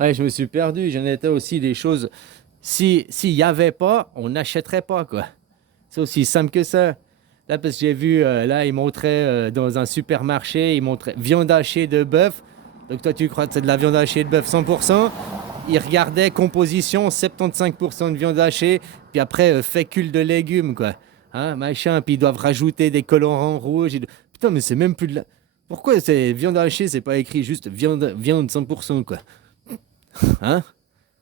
Ouais, je me suis perdu. J'en étais aussi des choses. Si, s'il n'y avait pas, on n'achèterait pas, quoi. C'est aussi simple que ça. Là, parce que j'ai vu, là, ils montraient dans un supermarché, ils montraient viande hachée de bœuf. Donc toi, tu crois que c'est de la viande hachée de bœuf 100%. Ils regardaient composition, 75% de viande hachée, puis après, fécule de légumes, quoi. Hein, machin, puis ils doivent rajouter des colorants rouges. Putain, mais c'est même plus de la... Pourquoi c'est viande hachée, c'est pas écrit juste viande 100%, quoi. Hein?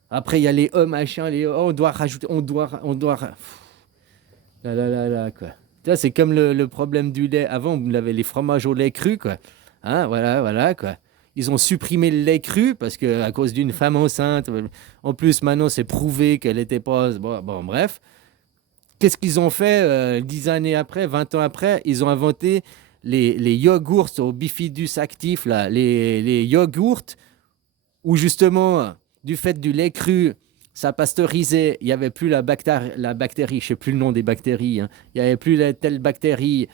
Après, il y a les machin, les on doit rajouter, là, là, là, là, quoi. Tu vois, c'est comme le problème du lait. Avant, on avait les fromages au lait cru, quoi. Hein, voilà, voilà, quoi. Ils ont supprimé le lait cru parce que à cause d'une femme enceinte. En plus, maintenant, c'est prouvé qu'elle n'était pas. Bon, bon, bref. Qu'est-ce qu'ils ont fait 10 années après, 20 ans après? Ils ont inventé les yogourts au bifidus actif, là. Les yogourts où justement, du fait du lait cru, ça pasteurisait, il n'y avait plus la bactérie, je ne sais plus le nom des bactéries, hein. Il n'y avait plus telle bactérie.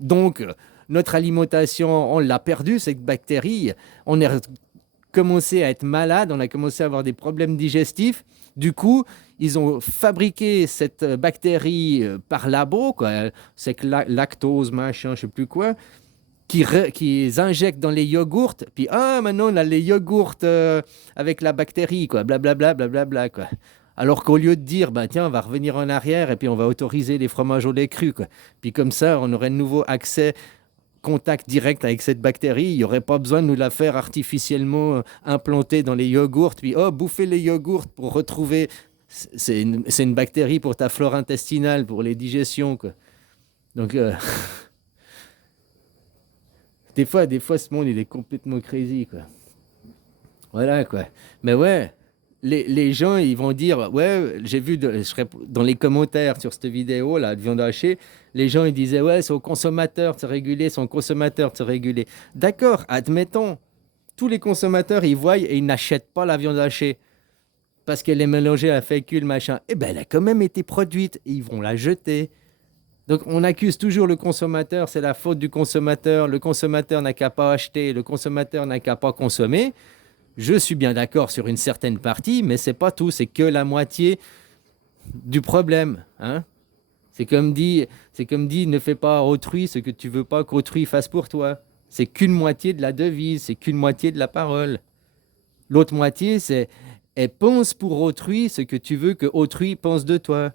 Donc, notre alimentation, on l'a perdue, cette bactérie. On a commencé à être malade, on a commencé à avoir des problèmes digestifs. Du coup, ils ont fabriqué cette bactérie par labo, quoi. C'est que lactose, machin, je ne sais plus quoi qui injectent dans les yogourts, puis maintenant on a les yogourts avec la bactérie, quoi, blablabla, blablabla, quoi. Alors qu'au lieu de dire, bah tiens, on va revenir en arrière et puis on va autoriser les fromages au lait cru, quoi. Puis comme ça, on aurait de nouveau accès, contact direct avec cette bactérie. Il n'y aurait pas besoin de nous la faire artificiellement implanter dans les yogourts, puis bouffer les yogourts pour retrouver. C'est une bactérie pour ta flore intestinale, pour les digestions, quoi. Donc, des fois, ce monde, il est complètement crazy, quoi. Voilà, quoi. Mais ouais, les gens, ils vont dire, ouais, j'ai vu, je serais dans les commentaires sur cette vidéo, là, de viande hachée, les gens, ils disaient, ouais, c'est au consommateur de se réguler, c'est au consommateur de se réguler. D'accord, admettons, tous les consommateurs, ils voient et ils n'achètent pas la viande hachée parce qu'elle est mélangée à fécule, machin. Eh ben, elle a quand même été produite, ils vont la jeter. Donc on accuse toujours le consommateur, c'est la faute du consommateur, le consommateur n'a qu'à pas acheter, le consommateur n'a qu'à pas consommer. Je suis bien d'accord sur une certaine partie, mais c'est pas tout, c'est que la moitié du problème, hein. C'est comme dit, ne fais pas à autrui ce que tu veux pas qu'autrui fasse pour toi. C'est qu'une moitié de la devise, c'est qu'une moitié de la parole. L'autre moitié, c'est et pense pour autrui ce que tu veux que autrui pense de toi.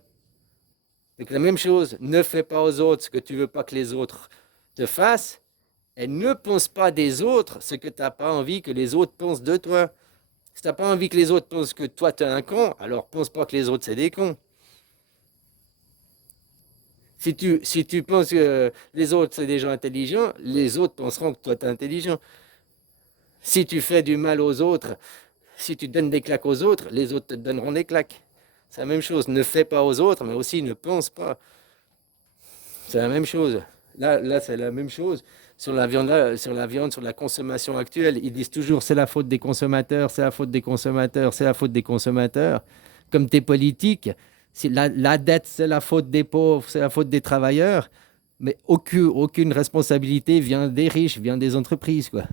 Donc la même chose, ne fais pas aux autres ce que tu veux pas que les autres te fassent, et ne pense pas des autres ce que tu n'as pas envie que les autres pensent de toi. Si tu n'as pas envie que les autres pensent que toi tu es un con, alors pense pas que les autres c'est des cons. Si tu penses que les autres c'est des gens intelligents, les autres penseront que toi tu es intelligent. Si tu fais du mal aux autres, si tu donnes des claques aux autres, les autres te donneront des claques. C'est la même chose, ne fais pas aux autres, mais aussi ne pense pas. C'est la même chose. Là, c'est la même chose. Sur la consommation actuelle, ils disent toujours c'est la faute des consommateurs, c'est la faute des consommateurs, c'est la faute des consommateurs. Comme tes politiques, la dette, c'est la faute des pauvres, c'est la faute des travailleurs, mais aucune responsabilité vient des riches, vient des entreprises, quoi.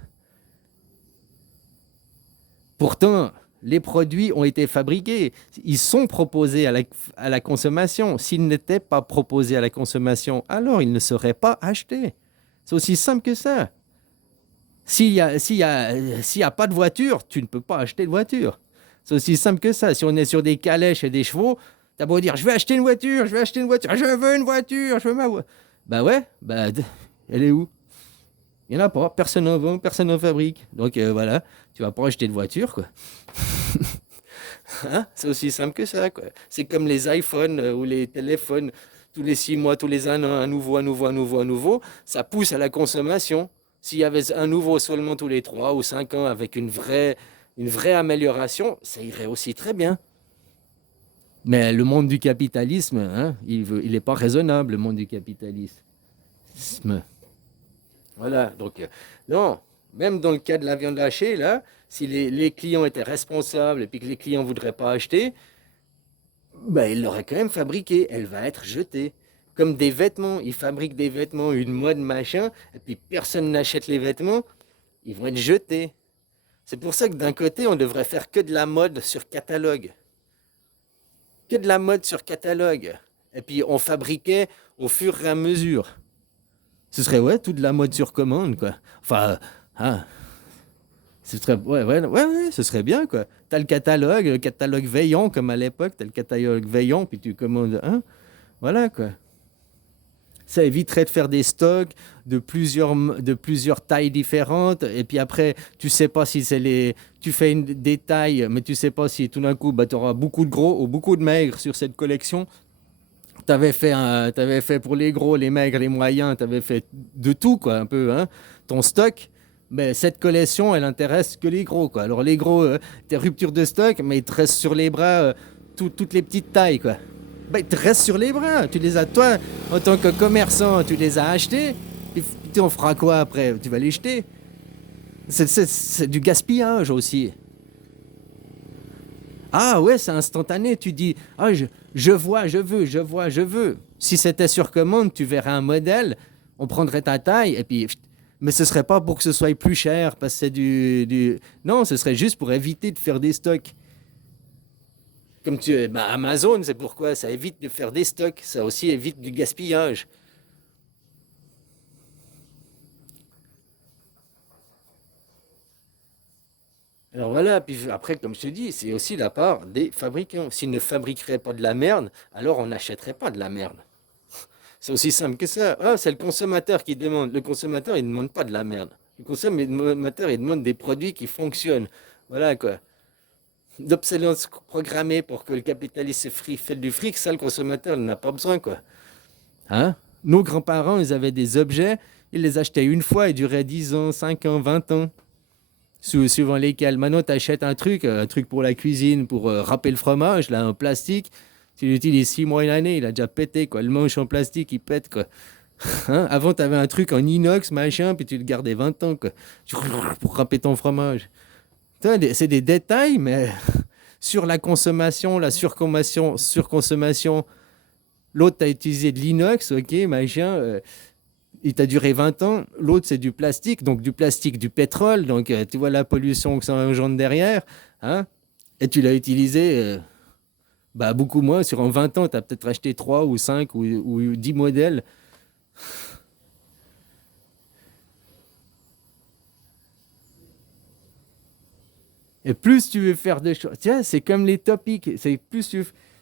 Pourtant, les produits ont été fabriqués, ils sont proposés à la consommation. S'ils n'étaient pas proposés à la consommation, alors ils ne seraient pas achetés. C'est aussi simple que ça. S'il y a pas de voiture, tu ne peux pas acheter de voiture. C'est aussi simple que ça. Si on est sur des calèches et des chevaux, t'as beau dire je vais acheter une voiture, je vais acheter une voiture, je veux une voiture, je veux ma voiture. Bah ouais, elle est où? Il n'y en a pas, personne n'en vend, personne n'en fabrique. Donc voilà, tu vas pas acheter de voiture, quoi. Hein, c'est aussi simple que ça, quoi. C'est comme les iPhones ou les téléphones. Tous les 6 mois, tous les 1 an, un nouveau, un nouveau, un nouveau, un nouveau. Ça pousse à la consommation. S'il y avait un nouveau seulement tous les 3 ou 5 ans avec une vraie amélioration, ça irait aussi très bien. Mais le monde du capitalisme, hein, il n'est pas raisonnable, le monde du capitalisme. Voilà, donc non, même dans le cas de la viande hachée, là, si les clients étaient responsables et puis que les clients ne voudraient pas acheter, ben, ils l'auraient quand même fabriquée, elle va être jetée. Comme des vêtements, ils fabriquent des vêtements, une mode machin, et puis personne n'achète les vêtements, ils vont être jetés. C'est pour ça que d'un côté, on devrait faire que de la mode sur catalogue. Que de la mode sur catalogue. Et puis on fabriquait au fur et à mesure. Ce serait, ouais, toute la mode sur commande, quoi. Enfin, hein, ce serait, ouais, ce serait bien, quoi. T'as le catalogue veillant, comme à l'époque, t'as le catalogue veillant, puis tu commandes un. Voilà, quoi. Ça éviterait de faire des stocks de plusieurs tailles différentes. Et puis après, tu sais pas si c'est les. Tu fais des tailles, mais tu sais pas si tout d'un coup, bah, tu auras beaucoup de gros ou beaucoup de maigres sur cette collection. T'avais fait pour les gros, les maigres, les moyens, t'avais fait de tout, quoi, un peu, hein, ton stock. Mais cette collection, elle intéresse que les gros, quoi. Alors les gros, t'es rupture de stock, mais ils te restent sur les bras toutes les petites tailles, quoi. Ben, ils te restent sur les bras. Tu les as, toi, en tant que commerçant, tu les as achetés. Et tu en feras quoi après? Tu vas les jeter. C'est du gaspillage aussi. Ah ouais, c'est instantané. Tu dis, ah, je vois, je veux, je vois, je veux. Si c'était sur commande, tu verrais un modèle, on prendrait ta taille, et puis. Mais ce serait pas pour que ce soit plus cher, parce que c'est Non, ce serait juste pour éviter de faire des stocks. Bah, Amazon, c'est pourquoi ça évite de faire des stocks. Ça aussi évite du gaspillage. Alors voilà, puis après, comme je te dis, c'est aussi la part des fabricants. S'ils ne fabriqueraient pas de la merde, alors on n'achèterait pas de la merde. C'est aussi simple que ça. Ah, c'est le consommateur qui demande. Le consommateur, il ne demande pas de la merde. Le consommateur, il demande des produits qui fonctionnent. Voilà quoi. D'obsolescence programmée pour que le capitaliste fait du fric, ça, le consommateur, il n'a pas besoin quoi. Hein? Nos grands-parents, ils avaient des objets, ils les achetaient une fois, ils duraient 10 ans, 5 ans, 20 ans. Suivant lesquels. Maintenant, tu achètes un truc pour la cuisine, pour râper le fromage, là, en plastique. Tu l'utilises 6 mois, une année, il a déjà pété, quoi. Le manche en plastique, il pète, quoi. Hein? Avant, tu avais un truc en inox, machin, puis tu le gardais 20 ans, quoi. Pour râper ton fromage. C'est des détails, mais sur la consommation, la surconsommation, l'autre, tu as utilisé de l'inox, ok, machin. Il t'a duré 20 ans. L'autre, c'est du plastique, donc du plastique, du pétrole. Donc, tu vois la pollution que ça engendre derrière. Hein? Et tu l'as utilisé bah, beaucoup moins. Sur en 20 ans, tu as peut-être acheté 3 ou 5 ou 10 modèles. Et plus tu veux faire des choses, tiens, c'est comme les topics. C'est plus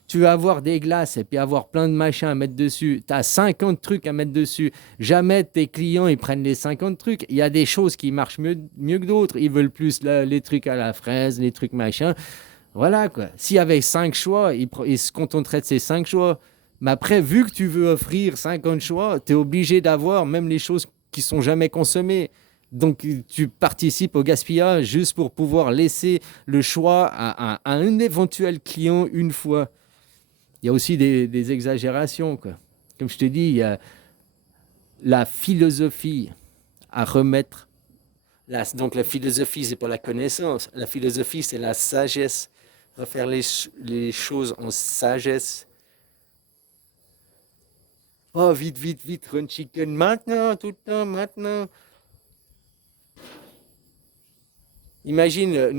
tu veux avoir des glaces et puis avoir plein de machins à mettre dessus. Tu as 50 trucs à mettre dessus. Jamais tes clients ils prennent les 50 trucs. Il y a des choses qui marchent mieux que d'autres. Ils veulent plus les trucs à la fraise, les trucs machin. Voilà quoi. S'il y avait 5 choix, ils se contenteraient de ces 5 choix. Mais après, vu que tu veux offrir 50 choix, tu es obligé d'avoir même les choses qui sont jamais consommées. Donc, tu participes au gaspillage juste pour pouvoir laisser le choix à un éventuel client une fois. Il y a aussi des exagérations, quoi. Comme je te dis, il y a la philosophie à remettre. Donc, la philosophie, c'est pas la connaissance. La philosophie, c'est la sagesse. Refaire les choses en sagesse. Oh, vite, vite, vite, run chicken, maintenant, tout le temps, maintenant. Imagine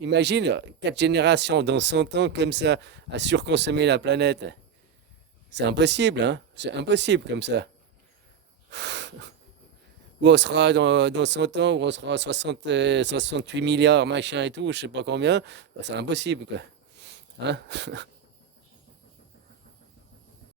imagine 4 générations dans 100 ans comme ça à surconsommer la planète. C'est impossible, hein? C'est impossible comme ça. Où on sera dans 100 ans, où on sera à 68 milliards, machin et tout, je sais pas combien. Bah, c'est impossible, quoi. Hein?